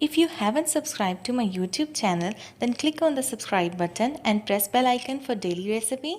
If you haven't subscribed to my YouTube channel, then click on the subscribe button and press bell icon for daily recipe.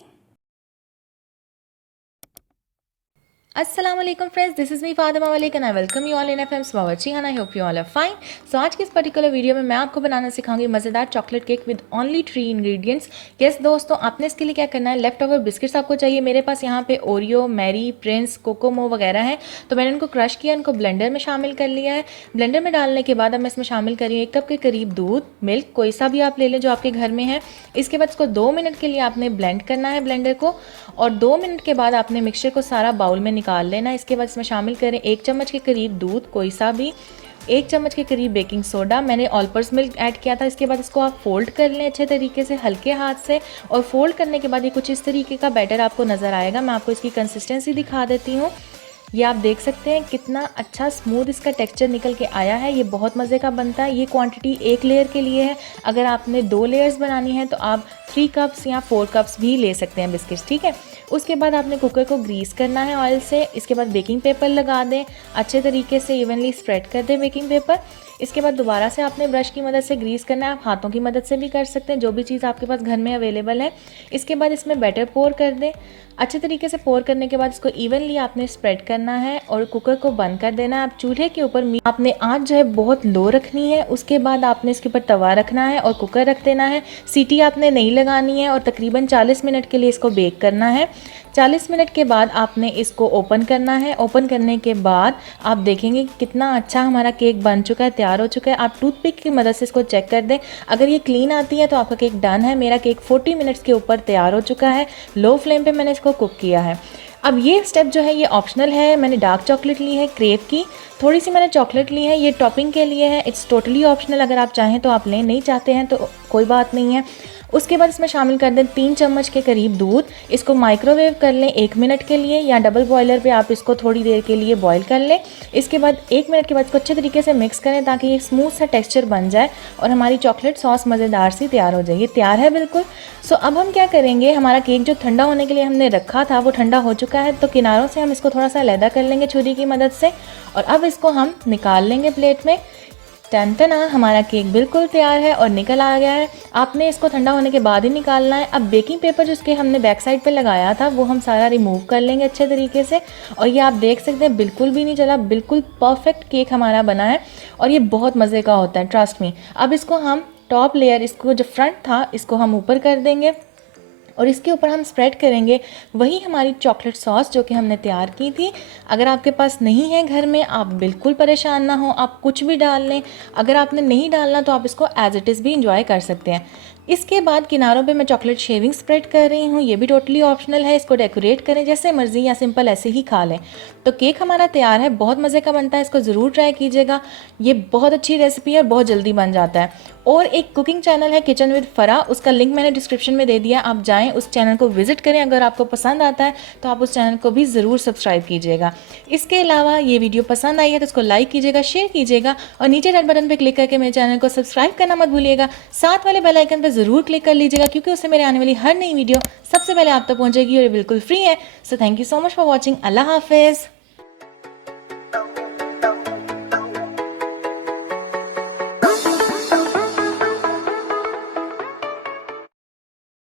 Assalamualaikum friends, this is me Fatima Malik and I welcome you all in FM's बावर्ची and I hope you all are fine. So आज की इस particular video में मैं आपको बनाना सिखाऊंगी मज़ेदार chocolate cake with only 3 ingredients. Yes दोस्तों, आपने इसके लिए क्या करना है, लेफ्ट ओवर बिस्किट्स आपको चाहिए। मेरे पास यहाँ पे ओरियो, मैरी, प्रिंस, कोकोमो वगैरह है, तो मैंने इनको क्रश किया, इनको ब्लेंडर में शामिल कर लिया है। ब्लेंडर में डालने के बाद अब मैं इसमें शामिल कर रही हूँ 1 कप के करीब दूध, मिल्क, कोई सा भी आप ले लें जो आपके घर में है। इसके बाद इसको 2 मिनट के लिए आपने ब्लेंड करना है ब्लेंडर को, और 2 मिनट के बाद आपने मिक्सचर को सारा बाउल में निकाल लेना। इसके बाद इसमें शामिल करें 1 चम्मच के करीब दूध, कोई सा भी, 1 चम्मच के करीब बेकिंग सोडा, मैंने ऑल पर्पस मिल्क ऐड किया था। इसके बाद इसको आप फोल्ड कर लें अच्छे तरीके से हल्के हाथ से, और फोल्ड करने के बाद ये कुछ इस तरीके का बैटर आपको नज़र आएगा। मैं आपको इसकी कंसिस्टेंसी दिखा देती हूँ। ये आप देख सकते हैं कितना अच्छा स्मूथ इसका टेक्सचर निकल के आया है। ये बहुत मज़े का बनता है। ये क्वांटिटी 1 लेयर के लिए है। अगर आपने 2 लेयर्स बनानी है तो आप 3 कप्स या 4 कप्स भी ले सकते हैं बिस्किट्स, ठीक है। उसके बाद आपने कुकर को ग्रीस करना है ऑयल से। इसके बाद बेकिंग पेपर लगा दें, अच्छे तरीके से इवनली स्प्रेड कर दें बेकिंग पेपर। इसके बाद दोबारा से आपने ब्रश की मदद से ग्रीस करना है। आप हाथों की मदद से भी कर सकते हैं, जो भी चीज़ आपके पास घर में अवेलेबल है। इसके बाद इसमें बैटर पोर कर दें। अच्छे तरीके से पोर करने के बाद इसको इवनली आपने स्प्रेड करना है और कुकर को बंद कर देना है। आप चूल्हे के ऊपर आपने आंच जो है बहुत लो रखनी है। उसके बाद आपने इसके ऊपर तवा रखना है और कुकर रख देना है। सीटी आपने नहीं लगानी है और तकरीबन 40 मिनट के लिए इसको बेक करना है। 40 मिनट के बाद आपने इसको ओपन करना है। ओपन करने के बाद आप देखेंगे कितना अच्छा हमारा केक बन चुका है, तैयार हो चुका है। आप टूथपिक की मदद से इसको चेक कर दें। अगर ये क्लीन आती है तो आपका केक डन है। मेरा केक 40 मिनट्स के ऊपर तैयार हो चुका है। लो फ्लेम पे मैंने इसको कुक किया है। अब ये स्टेप जो है ये ऑप्शनल है। मैंने डार्क चॉकलेट ली है क्रेव की, थोड़ी सी मैंने चॉकलेट ली है, ये टॉपिंग के लिए है। इट्स टोटली ऑप्शनल, अगर आप चाहें तो आप लें, नहीं चाहते हैं तो कोई बात नहीं है। उसके बाद इसमें शामिल कर दें 3 चम्मच के करीब दूध। इसको माइक्रोवेव कर लें 1 मिनट के लिए, या डबल बॉयलर पे आप इसको थोड़ी देर के लिए बॉईल कर लें। इसके बाद 1 मिनट के बाद इसको अच्छे तरीके से मिक्स करें ताकि ये स्मूथ सा टेक्सचर बन जाए और हमारी चॉकलेट सॉस मज़ेदार सी तैयार हो जाए। ये तैयार है बिल्कुल। सो अब हम क्या करेंगे, हमारा केक जो ठंडा होने के लिए हमने रखा था वो ठंडा हो चुका है, तो किनारों से हम इसको थोड़ा सा अलहदा कर लेंगे छुरी की मदद से, और अब इसको हम निकाल लेंगे प्लेट में। टन टना, हमारा केक बिल्कुल तैयार है और निकल आ गया है। आपने इसको ठंडा होने के बाद ही निकालना है। अब बेकिंग पेपर जिसके हमने बैक साइड पे लगाया था वो हम सारा रिमूव कर लेंगे अच्छे तरीके से, और ये आप देख सकते हैं बिल्कुल भी नहीं चला, बिल्कुल परफेक्ट केक हमारा बना है और ये बहुत मज़े का होता है, ट्रस्ट मी। अब इसको हम टॉप लेयर, इसको जो फ्रंट था इसको हम ऊपर कर देंगे और इसके ऊपर हम स्प्रेड करेंगे वही हमारी चॉकलेट सॉस जो कि हमने तैयार की थी। अगर आपके पास नहीं है घर में, आप बिल्कुल परेशान ना हो, आप कुछ भी डाल लें। अगर आपने नहीं डालना तो आप इसको एज इट इज़ भी इंजॉय कर सकते हैं। इसके बाद किनारों पे मैं चॉकलेट शेविंग स्प्रेड कर रही हूँ, ये भी टोटली ऑप्शनल है। इसको डेकोरेट करें जैसे मर्ज़ी या सिंपल ऐसे ही खा लें। तो केक हमारा तैयार है, बहुत मज़े का बनता है, इसको ज़रूर ट्राई कीजिएगा। ये बहुत अच्छी रेसिपी है और बहुत जल्दी बन जाता है। और एक कुकिंग चैनल है किचन विद फरा, उसका लिंक मैंने डिस्क्रिप्शन में दे दिया, आप जाएँ उस चैनल को विजिट करें। अगर आपको पसंद आता है तो आप उस चैनल को भी ज़रूर सब्सक्राइब कीजिएगा। इसके अलावा ये वीडियो पसंद आई है तो इसको लाइक कीजिएगा, शेयर कीजिएगा, और नीचे रेड बटन पर क्लिक करके मेरे चैनल को सब्सक्राइब करना मत भूलिएगा। साथ वाले बेल आइकन पर ज़रूर क्लिक कर लीजिएगा क्योंकि उससे मेरे आने वाली हर नई वीडियो सबसे पहले आप तक पहुँचेगी और ये बिल्कुल फ्री है। So thank you so much for watching. अल्लाह हाफिज़।